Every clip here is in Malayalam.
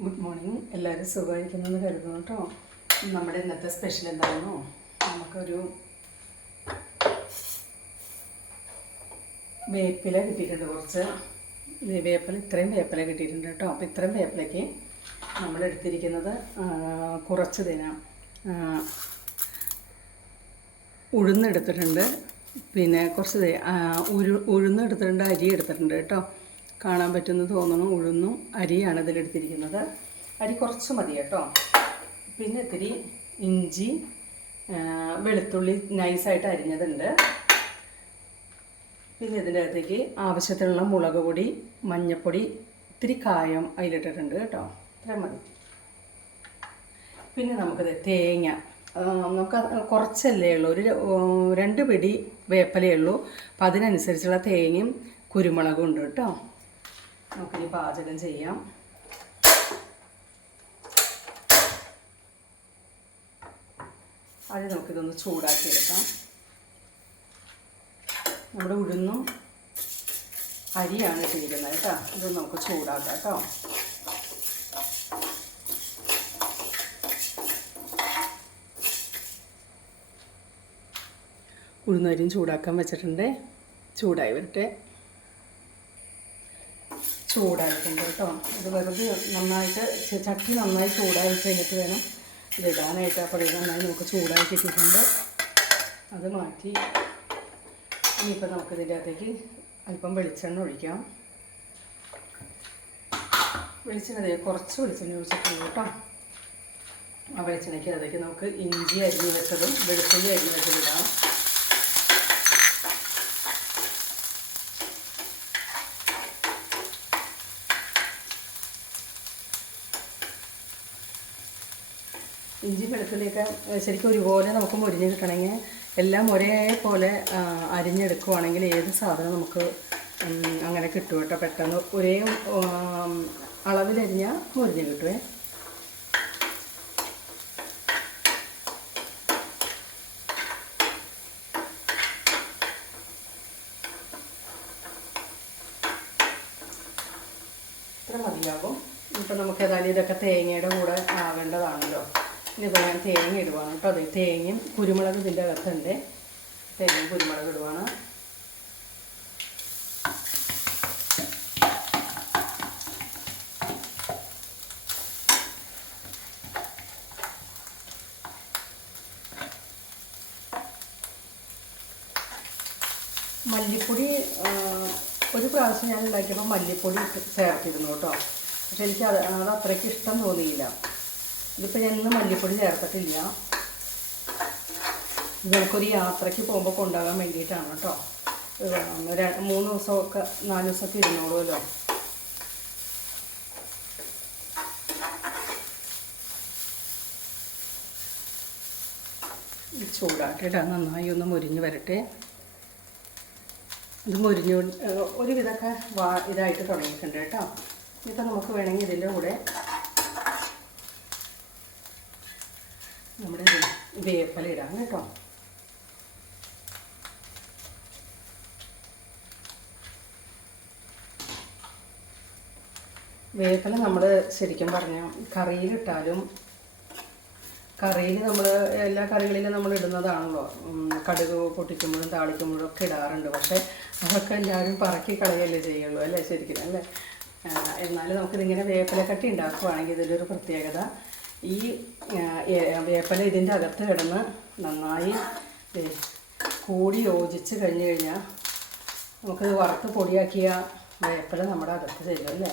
Good morning. എല്ലാവരും സുഖമായിരിക്കുന്നെന്ന് കരുതുന്നു കേട്ടോ. നമ്മുടെ ഇന്നത്തെ സ്പെഷ്യൽ എന്താണെന്നോ, നമുക്കൊരു വേപ്പില കിട്ടിയിട്ടുണ്ട്. കുറച്ച് വേപ്പില, ഇത്രയും വേപ്പില കിട്ടിയിട്ടുണ്ട് കേട്ടോ. അപ്പോൾ ഇത്രയും വേപ്പിലയ്ക്ക് നമ്മൾ എടുത്തിരിക്കുന്നത് കുറച്ച് ദിനം ഉഴുന്നെടുത്തിട്ടുണ്ട്, പിന്നെ കുറച്ച് ഉഴുന്നെടുത്തിട്ടുണ്ട്, അരി എടുത്തിട്ടുണ്ട് കേട്ടോ. കാണാൻ പറ്റുമെന്ന് തോന്നുന്നു. ഉഴുന്നും അരിയാണ് ഇതിലെടുത്തിരിക്കുന്നത്. അരി കുറച്ച് മതി കേട്ടോ. പിന്നെ ഇത്തിരി ഇഞ്ചി, വെളുത്തുള്ളി നൈസായിട്ട് അരിഞ്ഞതുണ്ട്. പിന്നെ ഇതിൻ്റെ അകത്തേക്ക് ആവശ്യത്തിനുള്ള മുളക് പൊടി, മഞ്ഞൾപ്പൊടി, ഇത്തിരി കായം അതിലിട്ടിട്ടുണ്ട് കേട്ടോ. ഇത്ര മതി. പിന്നെ നമുക്കത് തേങ്ങ, നമുക്ക് കുറച്ചല്ലേ ഉള്ളൂ, ഒരു 2 പിടി വേപ്പിലേ ഉള്ളൂ. അപ്പം അതിനനുസരിച്ചുള്ള തേങ്ങയും കുരുമുളകും ഉണ്ട് കേട്ടോ. നമുക്കിനി പാചകം ചെയ്യാം. അത് നമുക്കിതൊന്ന് ചൂടാക്കി എടുക്കാം. നമ്മുടെ ഉഴുന്നും അരിയാണ് ഇട്ടിരിക്കുന്നത് കേട്ടോ. ഇതൊന്ന് നമുക്ക് ചൂടാക്കാം കേട്ടോ. ഉഴുന്നരിയും ചൂടാക്കാൻ വെച്ചിട്ടുണ്ട്. ചൂടായി വരട്ടെ. ചൂടായിട്ടുണ്ട് കേട്ടോ. ഇത് വെറുതെ നന്നായിട്ട് ചട്ടി നന്നായി ചൂടായി കഴിഞ്ഞിട്ട് വേണം ഇത് ഇടാനായിട്ട്. അപ്പോൾ ഇത് നന്നായി നമുക്ക് ചൂടാക്കി ഇട്ടിട്ടുണ്ട്. അത് മാറ്റി ഇനിയിപ്പോൾ നമുക്കിതിൻ്റെ അകത്തേക്ക് അല്പം വെളിച്ചെണ്ണ ഒഴിക്കാം. വെളിച്ചെണ്ണ കുറച്ച് വെളിച്ചെണ്ണ ഒഴിച്ചിട്ടുണ്ട് കേട്ടോ. ആ വെളിച്ചെണ്ണയ്ക്ക് അതിലേക്ക് നമുക്ക് ഇഞ്ചി അരിഞ്ഞ് വെച്ചതും വെളുത്തുള്ളി അരിഞ്ഞ് വെച്ചതും ഇടാം. ഇഞ്ചി വെളുത്തുള്ളിയൊക്കെ ശരിക്കും ഒരുപോലെ നമുക്ക് മുരിഞ്ഞ് കിട്ടണമെങ്കിൽ എല്ലാം ഒരേപോലെ അരിഞ്ഞെടുക്കുവാണെങ്കിൽ ഏത് സാധനം നമുക്ക് അങ്ങനെ കിട്ടും കേട്ടോ. പെട്ടെന്ന് ഒരേ അളവിലരിഞ്ഞാൽ മുരിഞ്ഞ് കിട്ടുമേ. ഇത്ര മതിയാകും. ഇപ്പം നമുക്ക് ഏതായാലും ഇതൊക്കെ തേങ്ങയുടെ കൂടെ ആവേണ്ടതാണല്ലോ. ഇനിയിപ്പോൾ ഞാൻ തേങ്ങ ഇടുവാണ് കേട്ടോ. അതെ, തേങ്ങയും കുരുമുളക് ഇതിൻ്റെ അകത്തുണ്ട്. തേങ്ങയും കുരുമുളക് ഇടുവാണ്. മല്ലിപ്പൊടി ഒരു പ്രാവശ്യം ഞാൻ ഉണ്ടാക്കിയപ്പോൾ മല്ലിപ്പൊടി ചേർത്തിരുന്നു കേട്ടോ. പക്ഷെ എനിക്ക് അത് അത്രയ്ക്ക് ഇഷ്ടം തോന്നിയില്ല. ഇതിപ്പോൾ ഞാൻ ഇന്ന് മല്ലിപ്പൊടി ചേർത്തിട്ടില്ല. ഇത് നമുക്കൊരു യാത്രയ്ക്ക് പോകുമ്പോൾ കൊണ്ടുപോകാൻ വേണ്ടിയിട്ടാണ് കേട്ടോ. 3 ദിവസമൊക്കെ 4 ദിവസമൊക്കെ ഇരുന്നോളുമല്ലോ. ചൂടാക്കിയിട്ട് നന്നായി ഒന്ന് മുരിഞ്ഞ് വരട്ടെ. ഇത് മുരിഞ്ഞ് ഒരുവിധമൊക്കെ ഇതായിട്ട് തുടങ്ങിയിട്ടുണ്ട് കേട്ടോ. ഇപ്പം നമുക്ക് വേണമെങ്കിൽ ഇതിൻ്റെ കൂടെ നമ്മുടെ വേപ്പില ഇടാം കേട്ടോ. വേപ്പില നമ്മൾ ശരിക്കും പറഞ്ഞാൽ കറിയിലിട്ടാലും, കറിയിൽ നമ്മൾ എല്ലാ കറികളിലും നമ്മൾ ഇടുന്നതാണല്ലോ. കടുക് പൊട്ടിക്കുമ്പോഴും താളിക്കുമ്പോഴും ഒക്കെ ഇടാറുണ്ട്. പക്ഷേ അതൊക്കെ എല്ലാവരും പറക്കി കളയല്ലേ ചെയ്യുള്ളൂ അല്ലേ, ശരിക്കും അല്ലേ. എന്നാലും നമുക്കിതിങ്ങനെ വേപ്പില കട്ടി ഉണ്ടാക്കുകയാണെങ്കിൽ ഇതിലൊരു പ്രത്യേകത, ഈ വേപ്പില ഇതിൻ്റെ അകത്ത് കിടന്ന് നന്നായി കൂടി യോജിച്ച് കഴിഞ്ഞ് കഴിഞ്ഞാൽ നമുക്കിത് വറുത്ത് പൊടിയാക്കിയ വേപ്പില നമ്മുടെ അകത്ത് തരും അല്ലേ.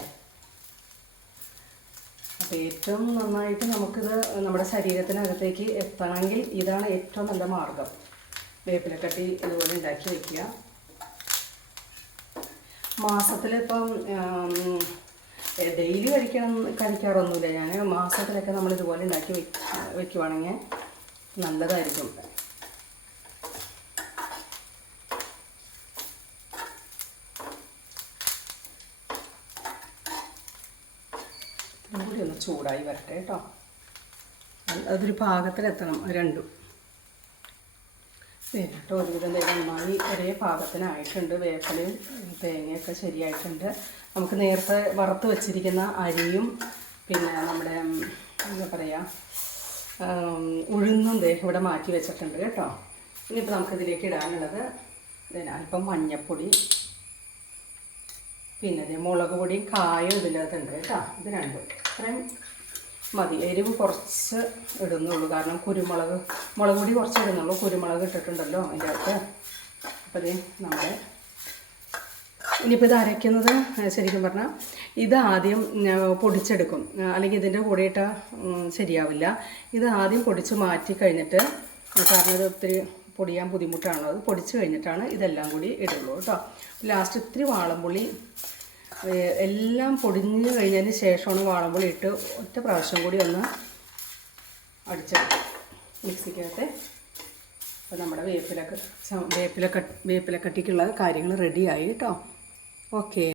അപ്പോൾ ഏറ്റവും നന്നായിട്ട് നമുക്കിത് നമ്മുടെ ശരീരത്തിനകത്തേക്ക് എത്തണമെങ്കിൽ ഇതാണ് ഏറ്റവും നല്ല മാർഗം. വേപ്പിലക്കട്ടി ഇതുപോലെ ഉണ്ടാക്കി വയ്ക്കുക. മാസത്തിലിപ്പം ഡെയിലി കഴിക്കാറൊന്നുമില്ല ഞാൻ. മാസത്തിലൊക്കെ നമ്മൾ ഇതുപോലെ ഉണ്ടാക്കി വയ്ക്കുവാണെങ്കിൽ നല്ലതായിരിക്കും. കൂടി ഒന്ന് ചൂടായി വരട്ടെ കേട്ടോ. അതൊരു പാകത്തിലെത്തണം രണ്ടും. കേട്ടോ ഒരുവിധം നന്നായി ഒരേ പാകത്തിനായിട്ടുണ്ട്. വേപ്പിലയും തേങ്ങയൊക്കെ ശരിയായിട്ടുണ്ട്. നമുക്ക് നേരത്തെ വറുത്ത് വെച്ചിരിക്കുന്ന അരിയും പിന്നെ നമ്മുടെ എന്താ പറയുക ഉഴുന്നും ദേ ഇവിടെ മാറ്റി വെച്ചിട്ടുണ്ട് കേട്ടോ. ഇനിയിപ്പോൾ നമുക്കിതിലേക്ക് ഇടാനുള്ളത് അല്പം മഞ്ഞൾപ്പൊടി, പിന്നെ ഇത് മുളക് പൊടിയും കായും ഇതിനകത്തുണ്ട് കേട്ടോ. ഇത് രണ്ടും ഇത്രയും മതി. എരിവ് കുറച്ച് ഇടുന്നുള്ളൂ, കാരണം മുളക് പൊടി കുറച്ച് ഇടുന്നുള്ളൂ, കുരുമുളക് ഇട്ടിട്ടുണ്ടല്ലോ അതിൻ്റെ അകത്ത്. അപ്പോൾ ഇത് നമ്മുടെ ഇനിയിപ്പോൾ ഇത് അരയ്ക്കുന്നത് ശരിക്കും പറഞ്ഞാൽ ഇത് ആദ്യം പൊടിച്ചെടുക്കും, അല്ലെങ്കിൽ ഇതിൻ്റെ കൂടെ ഇട്ടാൽ ശരിയാവില്ല. ഇത് ആദ്യം പൊടിച്ച് മാറ്റി കഴിഞ്ഞിട്ട്, കാരണം ഇത് ഒത്തിരി പൊടിയാൻ ബുദ്ധിമുട്ടാണല്ലോ, അത് പൊടിച്ച് കഴിഞ്ഞിട്ടാണ് ഇതെല്ലാം കൂടി ഇടുള്ളൂ കേട്ടോ. ലാസ്റ്റ് ഇത്തിരി വാളംപുളി, എല്ലാം പൊടിഞ്ഞ് കഴിഞ്ഞതിന് ശേഷമാണ് വാളംപുളി ഇട്ട് ഒറ്റ പ്രാവശ്യം കൂടി ഒന്ന് അടിച്ചെടുക്കും മിക്സിക്കകത്ത്. അപ്പോൾ നമ്മുടെ വേപ്പിലക്കട്ടിക്കുള്ള കാര്യങ്ങൾ റെഡിയായി കേട്ടോ. ഓക്കെ.